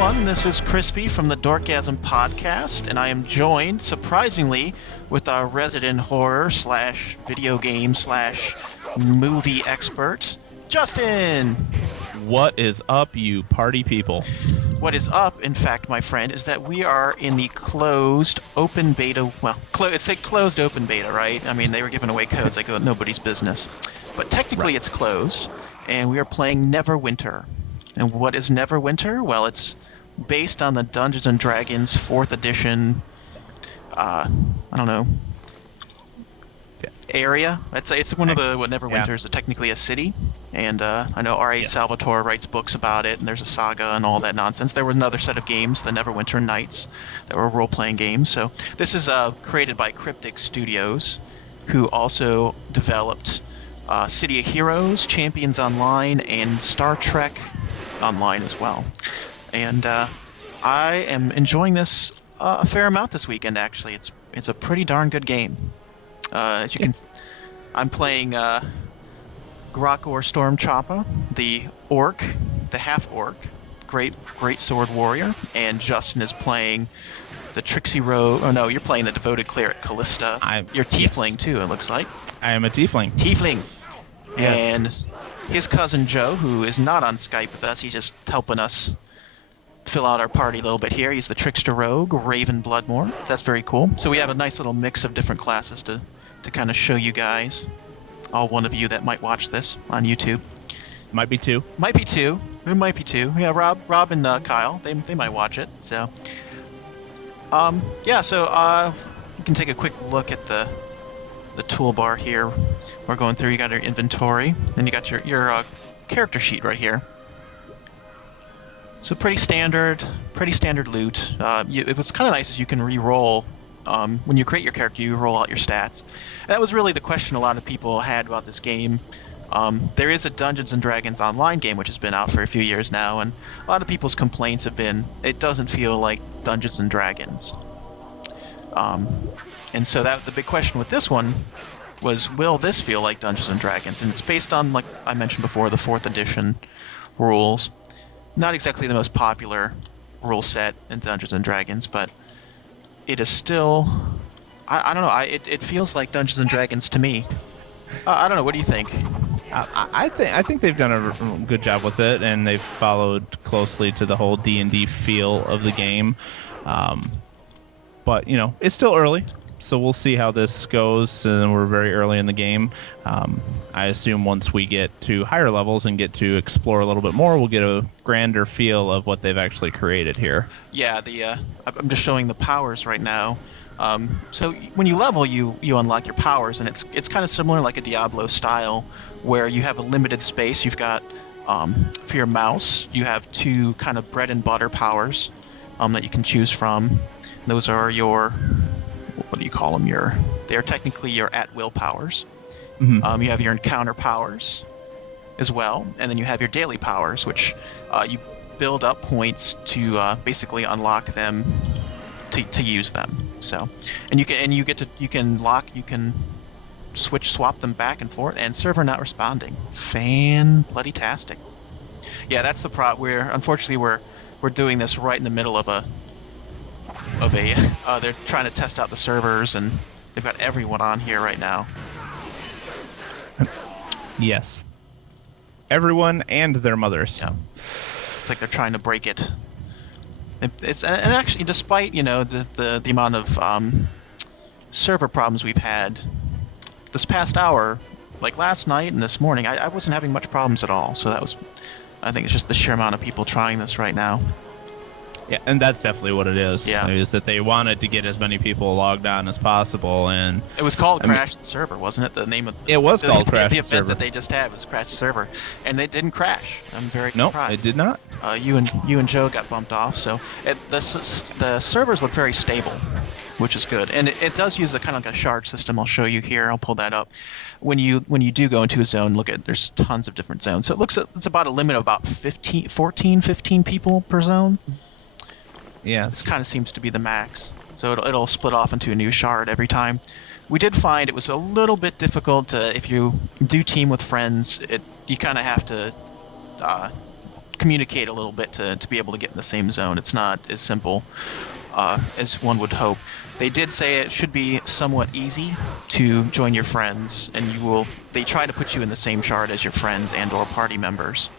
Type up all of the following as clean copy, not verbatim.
everyone. This is Krispy from the Dorkgasm podcast, and I am joined, surprisingly, with our resident horror / video game / movie expert, Justin. What is up, you party people? What is up, in fact, my friend, is that we are in the closed open beta. Well, it's a closed open beta, right? I mean, they were giving away codes like nobody's business. But technically it's closed, and we are playing Neverwinter. And what is Neverwinter? Well, it's based on the Dungeons & Dragons 4th edition, area. It's one of the Neverwinter is technically a city, and I know R.A. Salvatore writes books about it, and there's a saga and all that nonsense. There was another set of games, the Neverwinter Nights, that were role-playing games. So this is created by Cryptic Studios, who also developed City of Heroes, Champions Online, and Star Trek Online as well. And I am enjoying this a fair amount this weekend. Actually, it's a pretty darn good game. As you can, I'm playing Grokor Stormchopper, the orc, the half orc, great sword warrior, and Justin is playing the tricksy rogue. Oh no, you're playing the devoted cleric Callista. You're tiefling too. It looks like. I am a tiefling. Tiefling. Yes. And his cousin Joe, who is not on Skype with us, he's just helping us fill out our party a little bit here. He's the trickster rogue, Raven Bloodmore. That's very cool. So we have a nice little mix of different classes to kind of show you guys, all one of you that might watch this on YouTube. Might be two. Might be two. It might be two. Yeah, Rob and Kyle, they might watch it. So, so you can take a quick look at the toolbar here. We're going through. You got your inventory, then you got your character sheet right here. So pretty standard loot. It was kind of nice as you can re-roll. When you create your character, you roll out your stats. That was really the question a lot of people had about this game. There is a Dungeons & Dragons online game which has been out for a few years now, and a lot of people's complaints have been it doesn't feel like Dungeons & Dragons. And so that the big question with this one was, will this feel like Dungeons & Dragons? And it's based on, like I mentioned before, the 4th edition rules. Not exactly the most popular rule set in Dungeons & Dragons, but it is still, I don't know, it feels like Dungeons & Dragons to me. I don't know, what do you think? I think they've done a good job with it, and they've followed closely to the whole D&D feel of the game. But, it's still early, so we'll see how this goes, and we're very early in the game. I assume once we get to higher levels and get to explore a little bit more, we'll get a grander feel of what they've actually created here. Yeah, I'm just showing the powers right now. So when you level, you unlock your powers, and it's kind of similar like a Diablo style, where you have a limited space. You've got, for your mouse, you have 2 kind of bread and butter powers that you can choose from. Those are your, what do you call them? They are technically your at-will powers. Mm-hmm. You have your encounter powers as well, and then you have your daily powers, which you build up points to basically unlock them to use them. So, and you can swap them back and forth, and server not responding. Fan-bloody-tastic. Yeah, that's the unfortunately we're doing this right in the middle of a they're trying to test out the servers, and they've got everyone on here right now. Yes. Everyone and their mothers. Yeah. It's like they're trying to break it. And actually, despite the amount of server problems we've had this past hour, like last night and this morning, I wasn't having much problems at all. So I think it's just the sheer amount of people trying this right now. Yeah, and that's definitely what it is. Yeah. Is that they wanted to get as many people logged on as possible, and it was called Crash the Server, wasn't it? The name of it was called Crash the the Server. event that they just had was Crash the Server, and it didn't crash. I'm very surprised. No, it did not. You and Joe got bumped off, so the servers look very stable, which is good, and it does use a kind of like a shard system. I'll show you here. I'll pull that up. When you do go into a zone, there's tons of different zones. So it's about a limit of about 15 people per zone. Yeah, this kind of seems to be the max. So it'll split off into a new shard every time. We did find it was a little bit difficult if you do team with friends. You kind of have to communicate a little bit to be able to get in the same zone. It's not as simple as one would hope. They did say it should be somewhat easy to join your friends, and they try to put you in the same shard as your friends and or party members.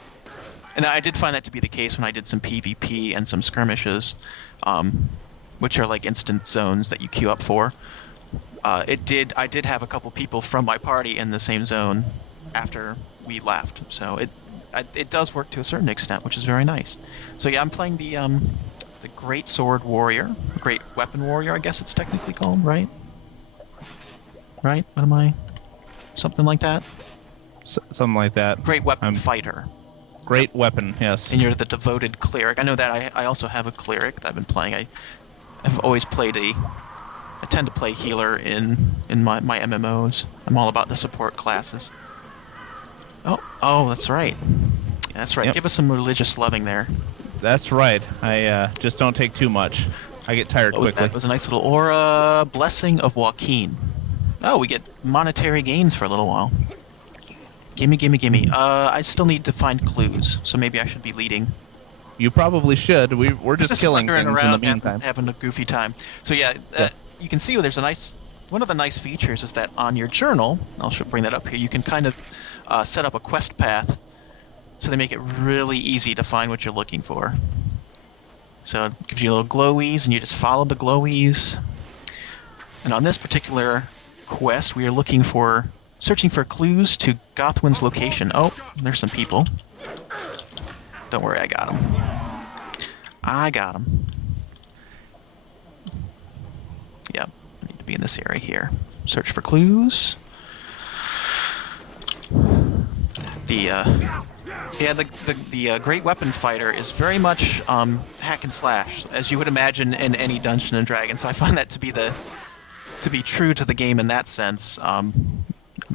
And I did find that to be the case when I did some PvP and some skirmishes, which are like instant zones that you queue up for. I did have a couple people from my party in the same zone after we left, so it does work to a certain extent, which is very nice. So yeah, I'm playing the Great Sword Warrior, Great Weapon Warrior, I guess it's technically called, right? Right? What am I? Something like that? Something like that. Great Weapon Fighter. Great Weapon, yes. And you're the devoted cleric. I know that I also have a cleric that I've been playing. I've always played I tend to play healer in my MMOs. I'm all about the support classes. Oh, that's right. Yeah, that's right. Yep. Give us some religious loving there. That's right. I just don't take too much. I get tired quickly. That was a nice little aura. Blessing of Joaquin. Oh, we get monetary gains for a little while. Gimme. I still need to find clues, so maybe I should be leading. You probably should. We're just killing things in the meantime. Having a goofy time. So yeah, yes. You can see there's one of the nice features is that on your journal, I'll bring that up here, you can kind of set up a quest path, so they make it really easy to find what you're looking for. So it gives you little glowies, and you just follow the glowies. And on this particular quest, we are searching for clues to Gothwin's location. Oh, there's some people. Don't worry, I got them. Yep, I need to be in this area here. Search for clues. The Great Weapon Fighter is very much hack and slash, as you would imagine in any Dungeons and Dragons. So I find that to be true to the game in that sense. I'm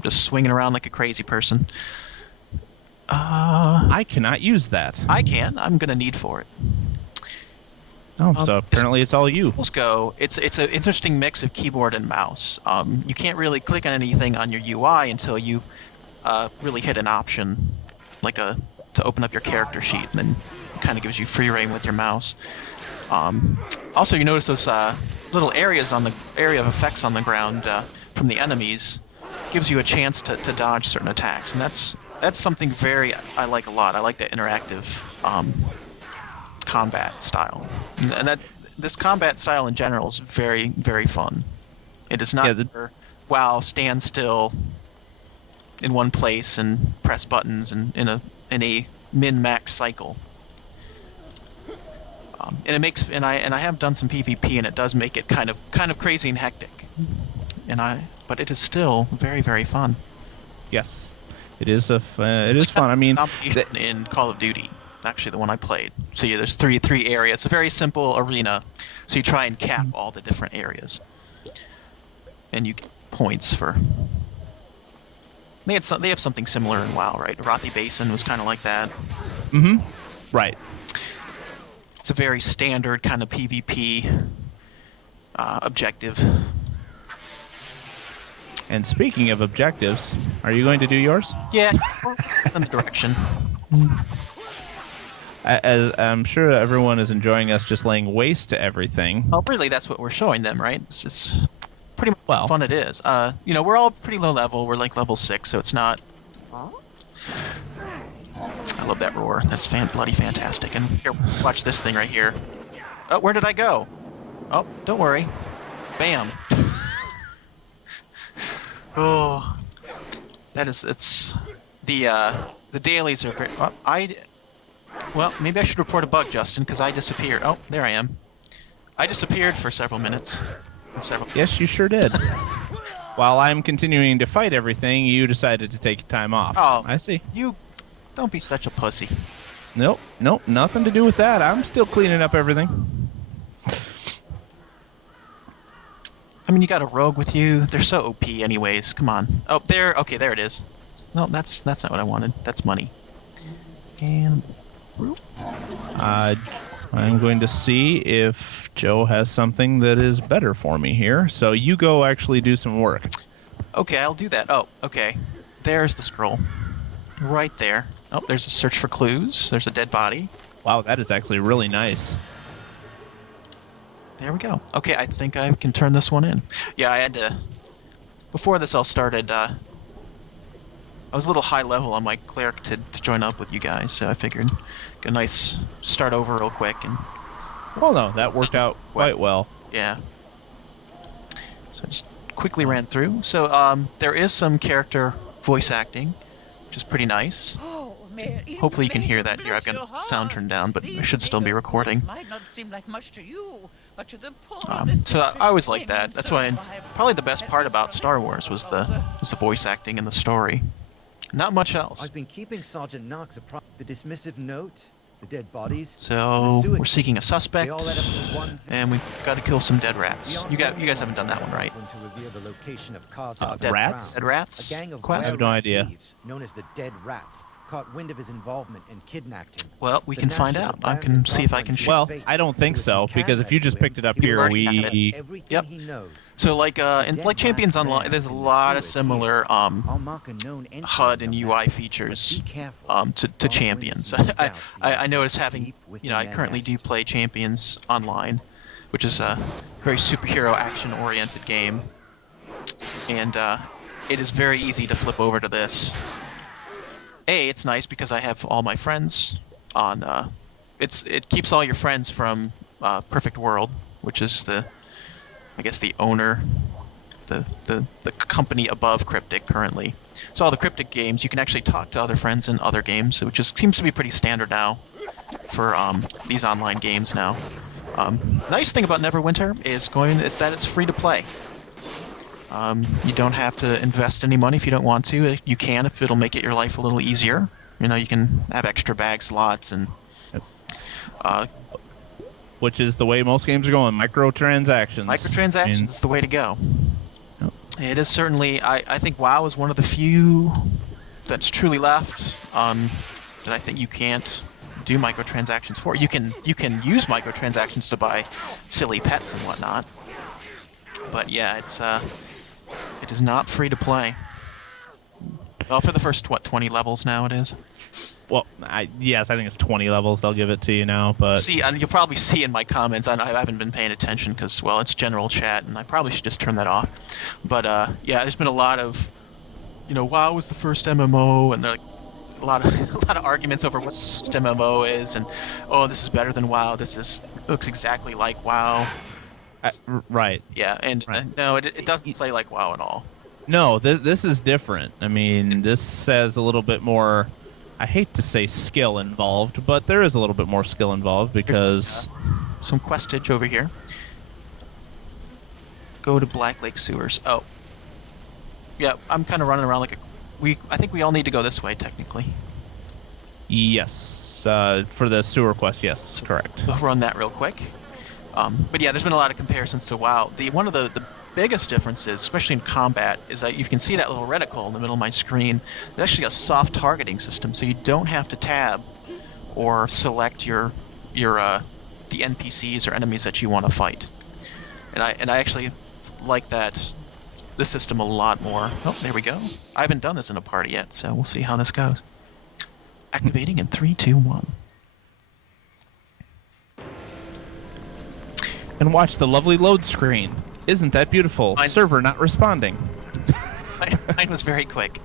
just swinging around like a crazy person. I cannot use that. I can. I'm gonna need for it. Oh, so apparently it's all you. Let's go. It's an interesting mix of keyboard and mouse. You can't really click on anything on your UI until you really hit an option, like to open up your character sheet, and then it kind of gives you free reign with your mouse. Also, you notice those little areas area of effects on the ground from the enemies gives you a chance to dodge certain attacks, and that's something I like a lot. I like that interactive combat style, and this combat style in general is very, very fun. It is not wow, stand still in one place and press buttons and in a min-max cycle. And I have done some PvP, and it does make it kind of crazy and hectic. But it is still very, very fun. Yes, it is it is fun. I mean, in Call of Duty, actually the one I played. So yeah, there's three areas. It's a very simple arena. So you try and cap all the different areas, and you get points for. They have something similar in WoW, right? Rothi Basin was kind of like that. Mm-hmm. Right. It's a very standard kind of PvP objective. And speaking of objectives, are you going to do yours? Yeah, in the direction. As I'm sure everyone is enjoying us just laying waste to everything. Well, really, that's what we're showing them, right? It's pretty much how fun it is. We're all pretty low level. We're like level 6, so it's not. I love that roar. That's bloody fantastic. And here, watch this thing right here. Oh, where did I go? Oh, don't worry. Bam. Oh, it's the dailies are very. Well, maybe I should report a bug, Justin, because I disappeared. Oh, there I am. I disappeared for several minutes. Yes, you sure did. While I'm continuing to fight everything, you decided to take time off. Oh, I see. You don't be such a pussy. Nope, nothing to do with that. I'm still cleaning up everything. I mean, you got a rogue with you. They're so OP anyways. Come on. Oh, there. Okay, there it is. No, that's not what I wanted. That's money. And I'm going to see if Joe has something that is better for me here. So you go actually do some work. Okay, I'll do that. Oh, okay. There's the scroll. Right there. Oh, there's a search for clues. There's a dead body. Wow, that is actually really nice. There we go. Okay, I think I can turn this one in. Yeah, I had to... Before this all started, I was a little high level on my cleric to join up with you guys, so I figured get a nice start over real quick. And Well, no, that worked out quite well. yeah. So I just quickly ran through. So there is some character voice acting, which is pretty nice. Hopefully you can hear that here. I've got the sound turned down, but I should still be recording. So I always like that. That's why probably the best part about Star Wars was the voice acting and the story. Not much else. I've been keeping Sergeant Knox apprised. The dismissive note, the dead bodies. So we're seeking a suspect, They all led up to one thing. and we've got to kill some dead rats. You guys haven't done that one, right? To reveal the location of Karzar Dead rats? Dead rats? A gang of Quest? I have no idea. thieves, known as the Dead Rats, caught wind of his involvement and kidnapped him. Well, we The can find Nash's out. I can abandoned see if I can Brooklyn Well, fate. I don't think so, because if you just picked it up You here, already have we... Everything Yep. he knows. So like in Dead like Champions Rats Online, there's a labs in the lot of sewers similar I'll mark a known entry HUD and on the UI map, features but be careful. to Dark Champions. winds no doubt I notice having, deep you know, I within currently their do nest. play Champions Online, which is a very superhero action-oriented game, and it is very easy to flip over to this. It's nice because I have all my friends on. It keeps all your friends from Perfect World, which is I guess the owner, the company above Cryptic currently. So all the Cryptic games, you can actually talk to other friends in other games, which just seems to be pretty standard now for these online games now. Nice thing about Neverwinter is that it's free to play. You don't have to invest any money if you don't want to. You can if it'll make it your life a little easier. You know, you can have extra bag slots and Which is the way most games are going, microtransactions. microtransactions is the way to go. It is certainly. I think WoW is one of the few that's truly left that I think you can't do microtransactions for. You can use microtransactions to buy silly pets and whatnot, but yeah, it is not free to play. Well, for the first 20 levels now it is. Well, yes, I think it's 20 levels. They'll give it to you now, but See, and you'll probably see in my comments. I haven't been paying attention because, well, it's general chat, and I probably should just turn that off. But yeah, there's been a lot of, WoW was the first MMO, and like a lot of arguments over what the first MMO is, and this is better than WoW. Looks exactly like WoW. right. Yeah, and Right. no, it doesn't play like WoW at all. No, this is different. I mean, this has a little bit more. I hate to say skill involved, but there is a little bit more skill involved because Some questage over here. Go to Black Lake Sewers. Oh. Yeah, I'm kind of running around like I think we all need to go this way, technically. yes, for the sewer quest, yes, correct. We'll run that real quick. But yeah, there's been a lot of comparisons to WoW. One of the biggest differences, especially in combat, is that you can see that little reticle in the middle of my screen. It's actually a soft targeting system, so you don't have to tab or select the NPCs or enemies that you want to fight. And I actually like this system a lot more. Oh, there we go. I haven't done this in a party yet, so we'll see how this goes. Activating in 3, 2, 1. And watch the lovely load screen. Isn't that beautiful? Server not responding. Mine was very quick.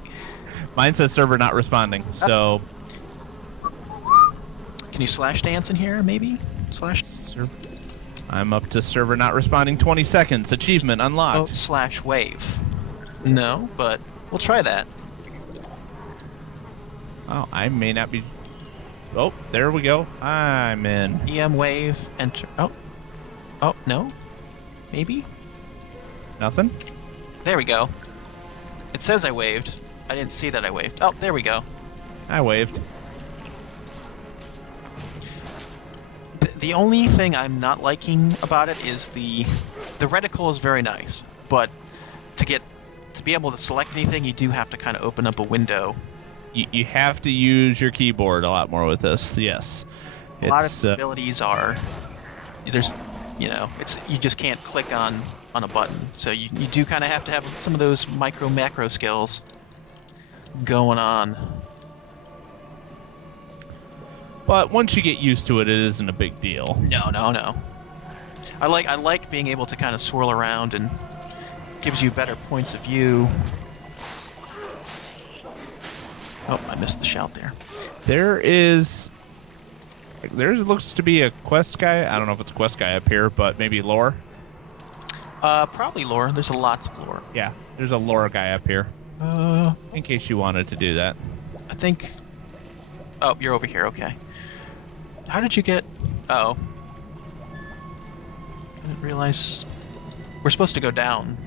Mine says server not responding, so... Can you slash dance in here, maybe? Slash... I'm up to server not responding 20 seconds. Achievement Oh, unlocked. slash wave. No, but we'll try that. Oh, I may not be... Oh, there we go. I'm in. EM wave, enter... Oh, no? Maybe? Nothing? There we go. It says I waved. I didn't see that I waved. Oh, there we go. I waved. The only thing I'm not liking about it is the reticle is very nice, but to be able to select anything, you do have to kind of open up a window. You have to use your keyboard a lot more with this, yes. A lot of the abilities are... There's... you just can't click on a button. So you do kind of have to have some of those macro skills going on. But once you get used to it, it isn't a big deal. No. I like being able to kind of swirl around and gives you better points of view. Oh, I missed the shout there. There looks to be a quest guy. I don't know if it's a quest guy up here, but maybe lore. Probably lore. There's lots of lore. Yeah, there's a lore guy up here. In case you wanted to do that. I think. Oh, you're over here. Okay. How did you get? Oh. I didn't realize. We're supposed to go down.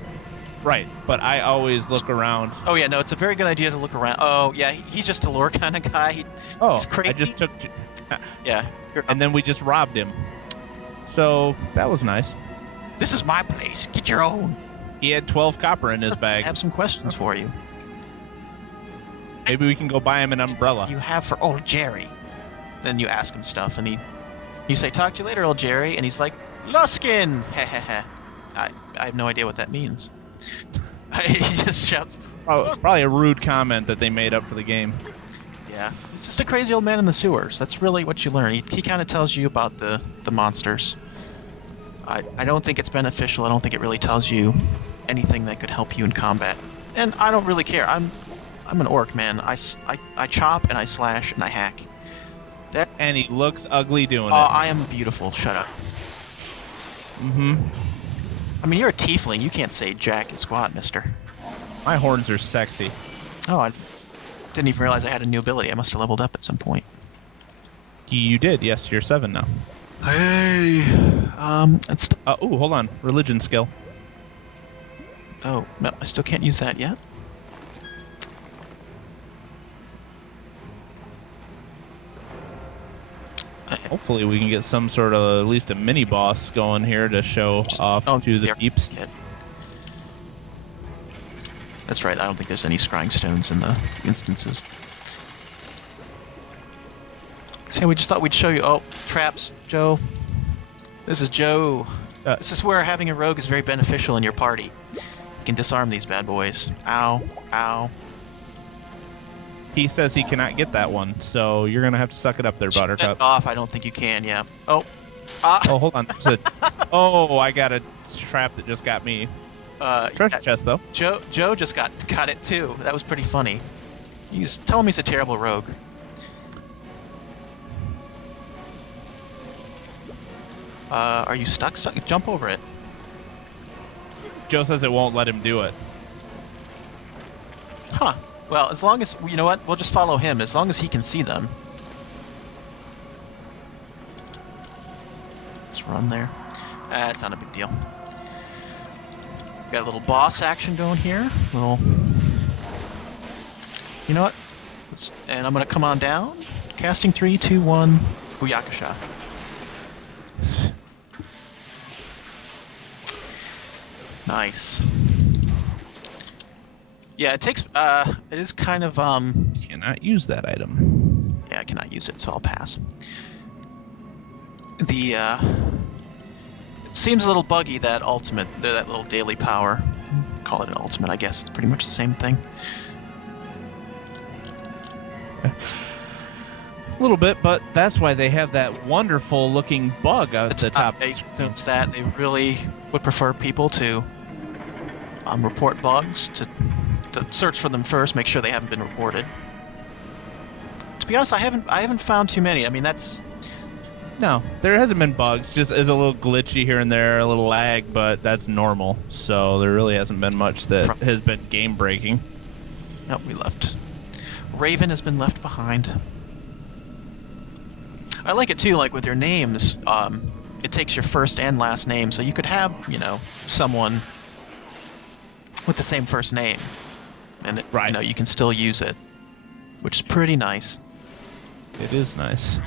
Right, but I always look around. Oh yeah, no, it's a very good idea to look around. Oh yeah, he's just a lore kind of guy. He's crazy. I just took. Yeah. And then we just robbed him. So that was nice. This is my place. Get your own. He had 12 copper in his I bag. have some questions for you. Maybe we can go buy him an umbrella. You have for old Jerry. Then you ask him stuff, and you say, "Talk to you later, old Jerry," and he's like, "Luskin!" Heh. I have no idea what that means. He just shouts. Probably a rude comment that they made up for the game. Yeah, he's just a crazy old man in the sewers. That's really what you learn. He kind of tells you about the monsters. I don't think it's beneficial. I don't think it really tells you anything that could help you in combat. And I don't really care. I'm an orc, man. I chop and I slash and I hack. And he looks ugly doing it. I am beautiful. Shut up. Mm-hmm. I mean, you're a tiefling. You can't say jack and squat, mister. My horns are sexy. Oh, I didn't even realize I had a new ability. I must have leveled up at some point. You did. Yes, you're 7 now. Hey. Ooh, hold on. Religion skill. Oh, no, I still can't use that yet. Hopefully we can get some sort of, at least a mini boss going here to show off to the peeps. That's right, I don't think there's any scrying stones in the instances. See, we just thought we'd show you. Oh, traps, Joe. This is Joe. This is where having a rogue is very beneficial in your party. You can disarm these bad boys. Ow, ow. He says he cannot get that one, so you're gonna have to suck it up there, Buttercup. Off, I don't think you can. Yeah. Oh. Oh, hold on. Oh, I got a trap that just got me. Treasure chest though. Joe just got it too. That was pretty funny. Tell him he's a terrible rogue. Are you stuck? Jump over it. Joe says it won't let him do it. Huh. Well, as long as, you know what, we'll just follow him, as long as he can see them. Let's run there. It's not a big deal. Got a little boss action going here. You know what? And I'm going to come on down. Casting 3, 2, 1. Booyakasha. Nice. Yeah, it takes, it is kind of, Cannot use that item. Yeah, I cannot use it, so I'll pass. It seems a little buggy, that ultimate, that little daily power. Call it an ultimate, I guess. It's pretty much the same thing. A little bit, but that's why they have that wonderful looking bug at the top. It's that they really would prefer people to report bugs, to search for them first, make sure they haven't been reported. To be honest, I haven't found too many. I mean, no, there hasn't been bugs. Just is a little glitchy here and there, a little lag, but that's normal. So there really hasn't been much that has been game breaking. Nope, we left. Raven has been left behind. I like it too, like with your names, it takes your first and last name, so you could have, someone with the same first name, and you can still use it, which is pretty nice. It is nice.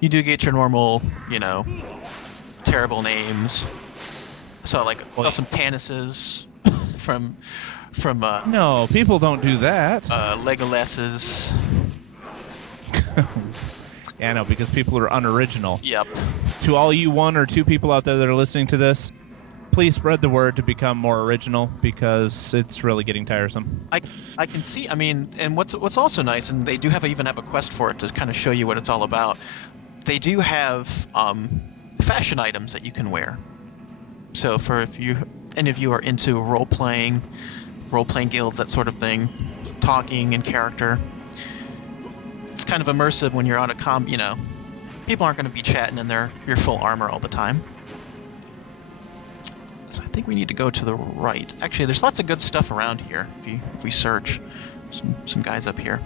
You do get your normal, terrible names. So like some Tanuses from no, people don't do that. Legolas's. Yeah, I know, because people are unoriginal. Yep. To all you 1 or 2 people out there that are listening to this, please spread the word to become more original, because it's really getting tiresome. I can see. I mean, and what's also nice, and they do even have a quest for it to kind of show you what it's all about. They do have fashion items that you can wear. So for if any of you are into role playing guilds, that sort of thing, talking in character, it's kind of immersive when you're on a people aren't going to be chatting in your full armor all the time. So I think we need to go to the right. Actually, there's lots of good stuff around here if we search. Some guys up here.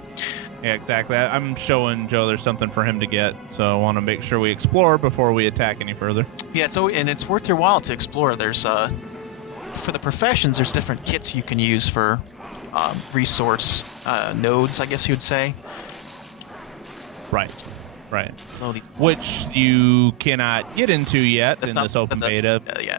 Yeah, exactly. I'm showing Joe there's something for him to get, so I want to make sure we explore before we attack any further. Yeah, and it's worth your while to explore. There's for the professions, there's different kits you can use for resource nodes, I guess you would say. Right. Slowly. Which you cannot get into yet in this open beta. Yeah,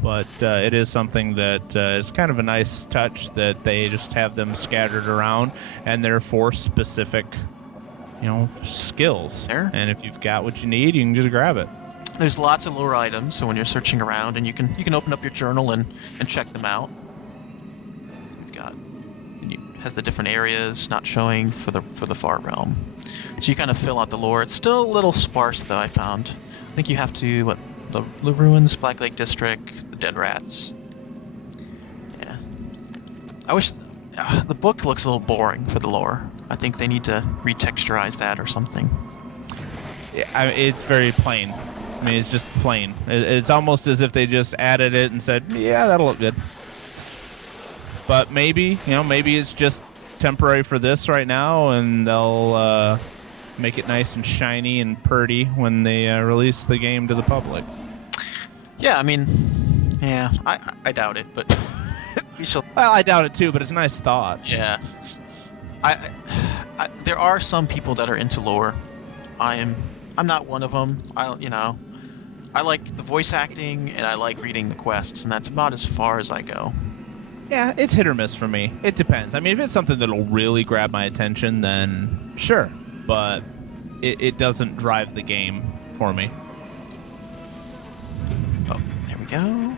but it is something that is kind of a nice touch that they just have them scattered around, and they're for specific, skills. There. And if you've got what you need, you can just grab it. There's lots of lore items, so when you're searching around, and you can open up your journal and check them out. So you've got, it has the different areas not showing for the far realm. So you kind of fill out the lore. It's still a little sparse, though. I found. I think you have to the ruins, Black Lake District, the Dead Rats. Yeah. I wish the book looks a little boring for the lore. I think they need to retexturize that or something. Yeah, it's very plain. I mean, it's just plain. It's almost as if they just added it and said, "Yeah, that'll look good." But maybe it's just temporary for this right now, and they'll make it nice and shiny and pretty when they release the game to the public. Yeah, I mean, yeah, I doubt it, but we shall. Well, I doubt it too, but it's a nice thought. Yeah, there are some people that are into lore. I'm not one of them. I like the voice acting and I like reading the quests, and that's about as far as I go. Yeah, it's hit or miss for me. It depends. I mean, if it's something that'll really grab my attention, then sure. But it doesn't drive the game for me. Oh, there we go.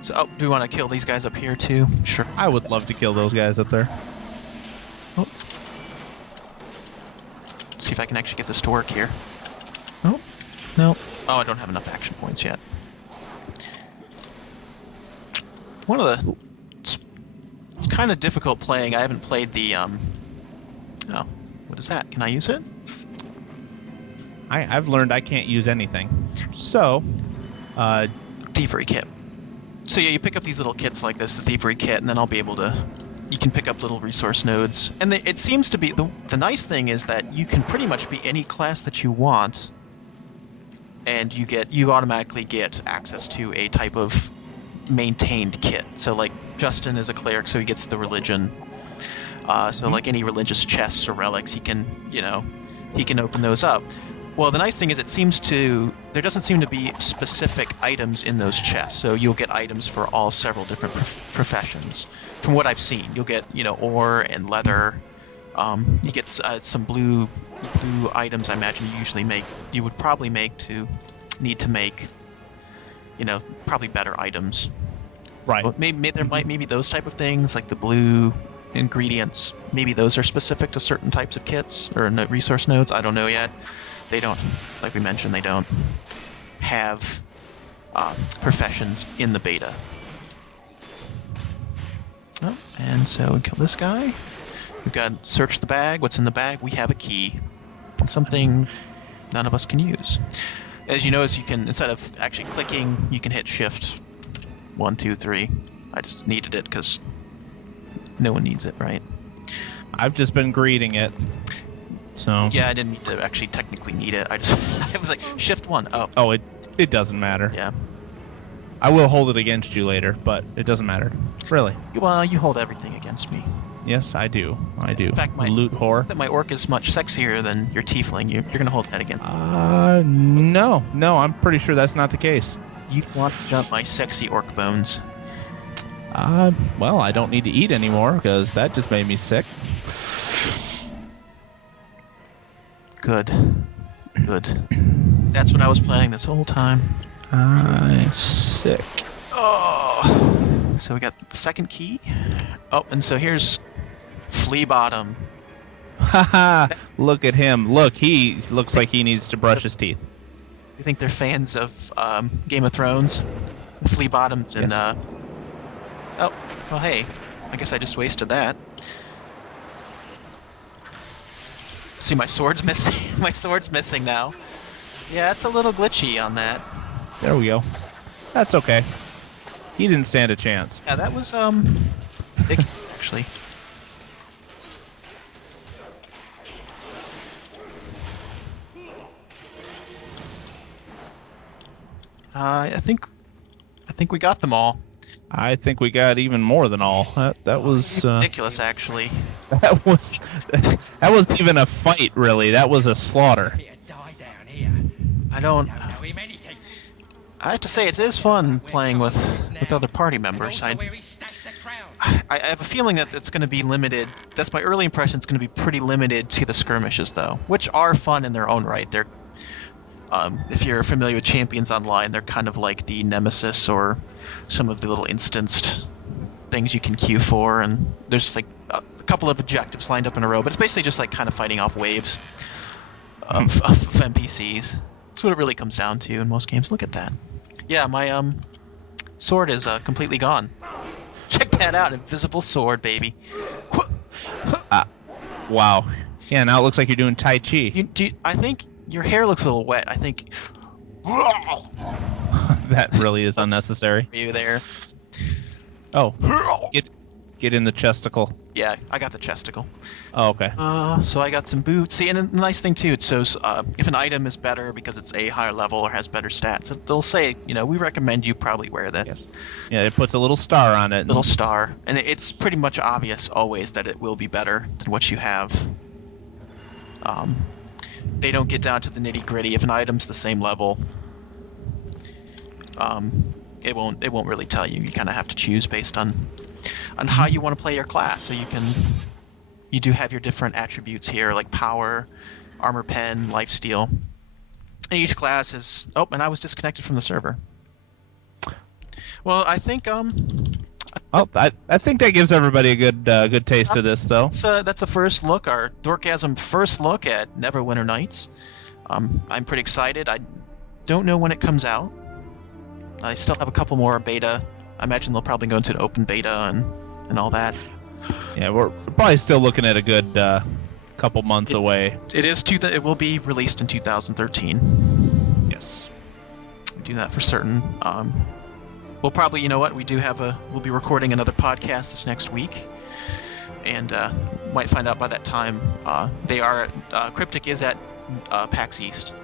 So, do we want to kill these guys up here too? Sure. I would love to kill those guys up there. Oh. See if I can actually get this to work here. Oh. No. Oh, I don't have enough action points yet. It's kind of difficult playing. I haven't played the oh, what is that? Can I use it? I've learned I can't use anything. So, Thievery kit. So yeah, you pick up these little kits like this, the Thievery kit, and then I'll be able to. You can pick up little resource nodes, and it seems to be the nice thing is that you can pretty much be any class that you want, and you automatically get access to a type of maintained kit. So like Justin is a cleric, so he gets the religion. So like any religious chests or relics, he can open those up. Well, the nice thing is there doesn't seem to be specific items in those chests. So you'll get items for all several different professions. From what I've seen, you'll get ore and leather. You get some blue items. I imagine you would probably need to make probably better items. right. Well, maybe those type of things, like the blue ingredients, maybe those are specific to certain types of kits or resource nodes. I don't know yet. They don't, like we mentioned, they don't have professions in the beta. Oh, and so we kill this guy. We've got search the bag. What's in the bag? We have a key. Something none of us can use. As you notice, you can, instead of actually clicking, you can hit shift 1, 2, 3. I just needed it because no one needs it, right? I've just been greeting it. So Yeah, I didn't need to actually technically need it. I was like, shift 1. Oh, it doesn't matter. Yeah. I will hold it against you later, but it doesn't matter. Really. Well, you hold everything against me. Yes, I do. I do. In fact, Loot whore. that my orc is much sexier than your tiefling. You're gonna hold that against me. No, I'm pretty sure that's not the case. You want to jump my sexy orc bones. Well, I don't need to eat anymore because that just made me sick. Good. That's what I was planning this whole time. Sick. Oh, so we got the second key. Oh, and so here's Flea Bottom. Haha! Look at him. Look, he looks like he needs to brush his teeth. You think they're fans of Game of Thrones? Flea Bottoms and Yes. Oh, well, hey, I guess I just wasted that. See, my sword's missing. My sword's missing now. Yeah, it's a little glitchy on that. There we go. That's okay. He didn't stand a chance. Yeah, that was big, actually. I think we got them all. I think we got even more than all. That was Ridiculous, actually. that wasn't even a fight, really. That was a slaughter. I don't. I have to say, it is fun playing with other party members. I have a feeling that it's going to be limited. That's my early impression. It's going to be pretty limited to the skirmishes, though, which are fun in their own right. They're, if you're familiar with Champions Online, they're kind of like the Nemesis or some of the little instanced things you can queue for, and there's like a couple of objectives lined up in a row. But it's basically just like kind of fighting off waves of NPCs. That's what it really comes down to in most games. Look at that. Yeah, my sword is completely gone. Check that out, invisible sword, baby. Wow. Yeah, now it looks like you're doing Tai Chi. I think your hair looks a little wet. I think That really is unnecessary. you there. Oh, get in the chesticle. Yeah, I got the chesticle. Oh, okay. So I got some boots. See, and the nice thing too, it shows if an item is better because it's a higher level or has better stats, they'll say, we recommend you probably wear this. Yeah, it puts a little star on it. Little star, and it's pretty much obvious always that it will be better than what you have. They don't get down to the nitty gritty. If an item's the same level, it won't really tell you. You kind of have to choose based on how you want to play your class. So you do have your different attributes here, like power, armor pen, lifesteal. And each class is... Oh, and I was disconnected from the server. Well, I think I think that gives everybody a good taste of this, though. that's a first look, our Dorkgasm first look at Neverwinter Nights. I'm pretty excited. I don't know when it comes out. I still have a couple more beta. I imagine they'll probably go into an open beta and all that. Yeah, we're probably still looking at a good couple months away. It will be released in 2013. Yes. We do that for certain. We'll probably, we'll be recording another podcast this next week, and might find out by that time. Cryptic is at PAX East,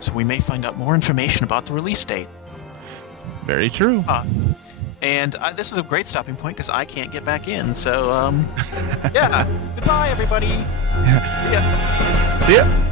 so we may find out more information about the release date. Very true. And this is a great stopping point because I can't get back in. So, yeah. Goodbye, everybody. See ya.